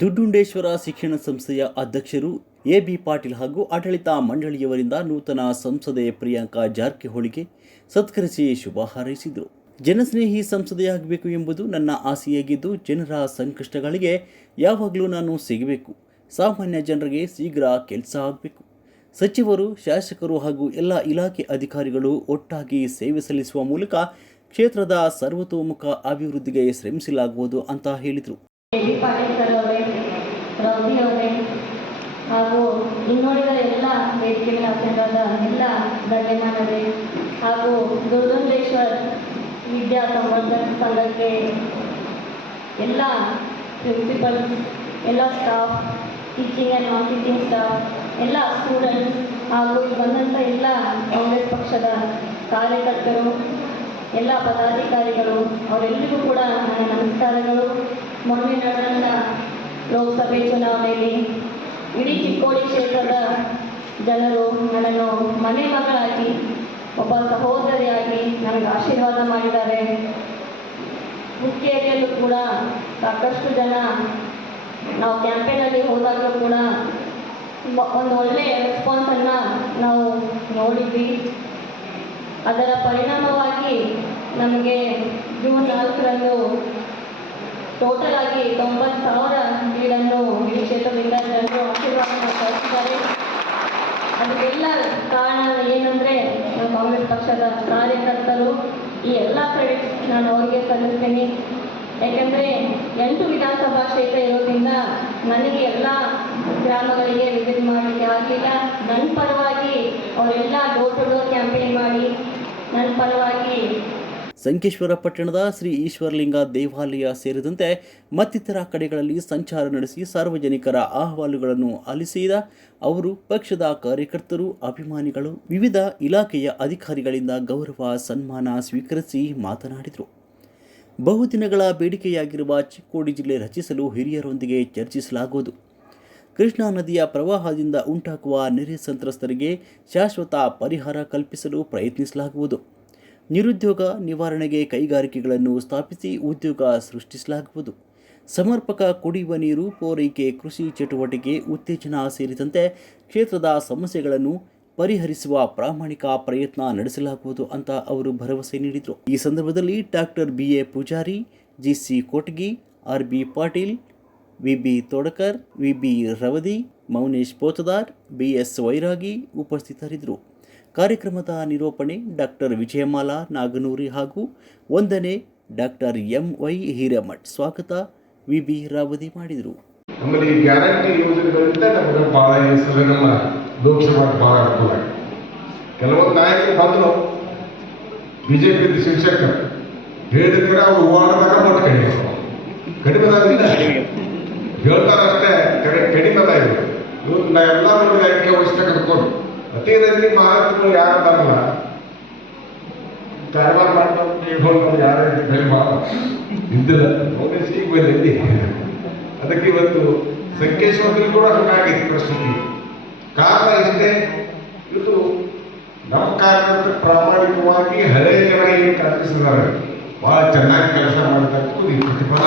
ದುಡ್ಡುಂಡೇಶ್ವರ ಶಿಕ್ಷಣ ಸಂಸ್ಥೆಯ ಅಧ್ಯಕ್ಷರು ಎ ಬಿ ಪಾಟೀಲ್ ಹಾಗೂ ಆಡಳಿತ ಮಂಡಳಿಯವರಿಂದ ನೂತನ ಸಂಸದೆ ಪ್ರಿಯಾಂಕಾ ಜಾರಕಿಹೊಳಿಗೆ ಸತ್ಕರಿಸಿ ಶುಭ ಹಾರೈಸಿದರು. ಜನಸ್ನೇಹಿ ಸಂಸದೆಯಾಗಬೇಕು ಎಂಬುದು ನನ್ನ ಆಸೆಯಾಗಿದ್ದು ಜನರ ಸಂಕಷ್ಟಗಳಿಗೆ ಯಾವಾಗಲೂ ನಾನು ಸಿಗಬೇಕು. ಸಾಮಾನ್ಯ ಜನರಿಗೆ ಶೀಘ್ರ ಕೆಲಸ ಆಗಬೇಕು. ಸಚಿವರು, ಶಾಸಕರು ಹಾಗೂ ಎಲ್ಲ ಇಲಾಖೆ ಅಧಿಕಾರಿಗಳು ಒಟ್ಟಾಗಿ ಸೇವೆ ಸಲ್ಲಿಸುವ ಮೂಲಕ ಕ್ಷೇತ್ರದ ಸರ್ವತೋಮುಖ ಅಭಿವೃದ್ಧಿಗೆ ಶ್ರಮಿಸಲಾಗುವುದು ಅಂತ ಹೇಳಿದರು ಕೆ ಬಿ ಪಾಟೀಲ್ ಸರ್ ಅವರೇ ರವಿ ಅವರೇ ಹಾಗೂ ಇನ್ನುಳಿದ ಎಲ್ಲ ವೇದಿಕೆ ಮೇಲೆ ಆಸೀನರಾದ ಎಲ್ಲ ಗಣ್ಯಮಾನರೇ ಹಾಗೂ ದುರ್ಗಂಧೇಶ್ವರ್ ವಿದ್ಯಾ ಸಂವರ್ಧನ ಸಂಘಕ್ಕೆ ಎಲ್ಲ ಪ್ರಿನ್ಸಿಪಲ್ ಎಲ್ಲ staff teaching and non teaching staff ಎಲ್ಲ ಸ್ಟೂಡೆಂಟ್ಸ್ ಹಾಗೂ ಇಲ್ಲಿ ಬಂದಂಥ ಎಲ್ಲ ಕಾಂಗ್ರೆಸ್ ಪಕ್ಷದ ಕಾರ್ಯಕರ್ತರು, ಎಲ್ಲ ಪದಾಧಿಕಾರಿಗಳು, ಅವರೆಲ್ಲರಿಗೂ ಕೂಡ ನನ್ನ ನಮಸ್ಕಾರಗಳು. ಮೊನ್ನೆ ನಡೆದಂಥ ಲೋಕಸಭೆ ಚುನಾವಣೆಯಲ್ಲಿ ಇಡೀ ಚಿಕ್ಕೋಡಿ ಕ್ಷೇತ್ರದ ಜನರು ನನ್ನನ್ನು ಮನೆ ಮಗಳಾಗಿ, ಒಬ್ಬ ಸಹೋದರಿಯಾಗಿ ನನಗೆ ಆಶೀರ್ವಾದ ಮಾಡಿದ್ದಾರೆ. ಹುಕ್ಕೇರಿಯಲ್ಲೂ ಕೂಡ ಸಾಕಷ್ಟು ಜನ ನಾವು ಕ್ಯಾಂಪೇನಲ್ಲಿ ಹೋದಾಗಲೂ ಕೂಡ ಒಂದು ಒಳ್ಳೆಯ ರೆಸ್ಪಾನ್ಸನ್ನು ನಾವು ನೋಡಿದ್ವಿ. ಅದರ ಪರಿಣಾಮವಾಗಿ ನಮಗೆ ಜೂನ್ ನಾಲ್ಕರಂದು ಟೋಟಲ್ ಆಗಿ ತೊಂಬತ್ತು ಸಾವಿರ ಲೀಡನ್ನು ಈ ಕ್ಷೇತ್ರದಿಂದ ಜನರು ಆಶೀರ್ವಾದ ಕಳಿಸಿದ್ದಾರೆ ಅದಕ್ಕೆಲ್ಲ ಕಾರಣ ಏನಂದರೆ ನಮ್ಮ ಕಾಂಗ್ರೆಸ್ ಪಕ್ಷದ ಕಾರ್ಯಕರ್ತರು ಈ ಎಲ್ಲ ಕ್ರೆಡಿಟ್ಸ್ ನಾನು ಅವರಿಗೆ ಸಲ್ಲಿಸ್ತೀನಿ. ಯಾಕೆಂದರೆ ಎಂಟು ವಿಧಾನಸಭಾ ಕ್ಷೇತ್ರ ಇರೋದ್ರಿಂದ ನನಗೆ ಎಲ್ಲ ಗ್ರಾಮಗಳಿಗೆ ವಿಸಿಟ್ ಮಾಡಲಿಕ್ಕೆ ಆಗಲಿಲ್ಲ. ನನ್ನ ಪರವಾಗಿ ಅವರೆಲ್ಲ ಡೋರ್ ಟು ಡೋರ್ ಕ್ಯಾಂಪೇನ್ ಮಾಡಿ ನನ್ನ ಪರವಾಗಿ ಸಂಕೇಶ್ವರ ಪಟ್ಟಣದ ಶ್ರೀ ಈಶ್ವರಲಿಂಗ ದೇವಾಲಯ ಸೇರಿದಂತೆ ಮತ್ತಿತರ ಕಡೆಗಳಲ್ಲಿ ಸಂಚಾರ ನಡೆಸಿ ಸಾರ್ವಜನಿಕರ ಅಹವಾಲುಗಳನ್ನು ಆಲಿಸಿದ ಅವರು, ಪಕ್ಷದ ಕಾರ್ಯಕರ್ತರು, ಅಭಿಮಾನಿಗಳು, ವಿವಿಧ ಇಲಾಖೆಯ ಅಧಿಕಾರಿಗಳಿಂದ ಗೌರವ ಸನ್ಮಾನ ಸ್ವೀಕರಿಸಿ ಮಾತನಾಡಿದರು. ಬಹುದಿನಗಳ ಬೇಡಿಕೆಯಾಗಿರುವ ಚಿಕ್ಕೋಡಿ ಜಿಲ್ಲೆ ರಚಿಸಲು ಹಿರಿಯರೊಂದಿಗೆ ಚರ್ಚಿಸಲಾಗುವುದು. ಕೃಷ್ಣಾ ನದಿಯ ಪ್ರವಾಹದಿಂದ ಉಂಟಾಗುವ ನೆರೆ ಸಂತ್ರಸ್ತರಿಗೆ ಶಾಶ್ವತ ಪರಿಹಾರ ಕಲ್ಪಿಸಲು ಪ್ರಯತ್ನಿಸಲಾಗುವುದು. ನಿರುದ್ಯೋಗ ನಿವಾರಣೆಗೆ ಕೈಗಾರಿಕೆಗಳನ್ನು ಸ್ಥಾಪಿಸಿ ಉದ್ಯೋಗ ಸೃಷ್ಟಿಸಲಾಗುವುದು. ಸಮರ್ಪಕ ಕುಡಿಯುವ ನೀರು, ಪೂರೈಕೆ, ಕೃಷಿ ಚಟುವಟಿಕೆ, ಉತ್ತೇಜನ ಸೇರಿದಂತೆ ಕ್ಷೇತ್ರದ ಸಮಸ್ಯೆಗಳನ್ನು ಪರಿಹರಿಸುವ ಪ್ರಾಮಾಣಿಕ ಪ್ರಯತ್ನ ನಡೆಸಲಾಗುವುದು ಅಂತ ಅವರು ಭರವಸೆ ನೀಡಿದರು. ಈ ಸಂದರ್ಭದಲ್ಲಿ doctor B A Pujari, G C Kotagi, R B Patil, V B Todkar, V B Ravadi, Mounesh Potdar, B S Vairagi ಉಪಸ್ಥಿತರಿದ್ದರು. ಕಾರ್ಯಕ್ರಮದ ನಿರೂಪಣೆ ಡಾಕ್ಟರ್ ವಿಜಯಮಾಲಾ, ನಾಗನೂರಿ ಹಾಗೂ ಒಂದನೇ ಡಾಕ್ಟರ್ ಎಂ ವೈ ಹಿರೇಮಠ್. ಸ್ವಾಗತ. ವಿ ಬಿ ರಾವದಿ ಮಾಡಿದರು. ಹೇಳ್ತಾರಷ್ಟೇ ಈ ಗ್ಯಾರಂಟಿ ಯೋಜನೆಗಳಿಂದ ನಮಗೆ ಭಾಳ ಹೆಸರು ನಮ್ಮ ಲೋಕಸಭಾಗೆ ಭಾಳ ಅನುಕೂಲ ಆಗಿದೆ. ಕೆಲವೊಂದು ನಾಯಕರು ಬಂದರು. ಬಿಜೆಪಿ ಶಿಕ್ಷಕರು ಹೇಳಿದ್ರೆ ಅವ್ರು ಓಡದಾಗ ಮಟ್ಟ ಕಡಿಮೆ ಕಡಿಮೆ ಅದಾಗಿಲ್ಲ ಹೇಳ್ತಾರಷ್ಟೇ, ಕಡೆ, ಕಡಿಮೆ ಅದ ಇದು. ಇವ್ರು ನಾ ಎಲ್ಲ ಮಂದಿ ಆಯ್ಕೆ ವಹಿಸ್ತಾ ಕದ್ಕೊಂಡು ಮಹಾತ್ಮರು ಯಾರು ಬರಲ್ಲ. ಕಾರವಾರ ಮಾಡ್ಕೊಂಡು ಯಾರು ಧರ್ಮ ಇದ್ದಿಲ್ಲ ಈಗ ಬಂದೈತಿ ಅದಕ್ಕೆ ಇವತ್ತು ಸಂಕೇಶ್ವರದಲ್ಲಿ ಕೂಡ ಹಂಗಾಗಿದೆ ಪ್ರಸ್ತುತಿ. ಕಾರಣ ಇಷ್ಟೇ. ಇದು ನಮ್ಮ ಕಾರಣಕ್ಕೆ ಪ್ರಾಮಾಣಿಕವಾಗಿ ಹಳೆ ಜನ ಏನು ಕಲ್ಪಿಸಿದ್ದಾರೆ. ಬಹಳ ಚೆನ್ನಾಗಿ ಕೆಲಸ ಇತ್ತು. ಈ ಪ್ರತಿಫಲ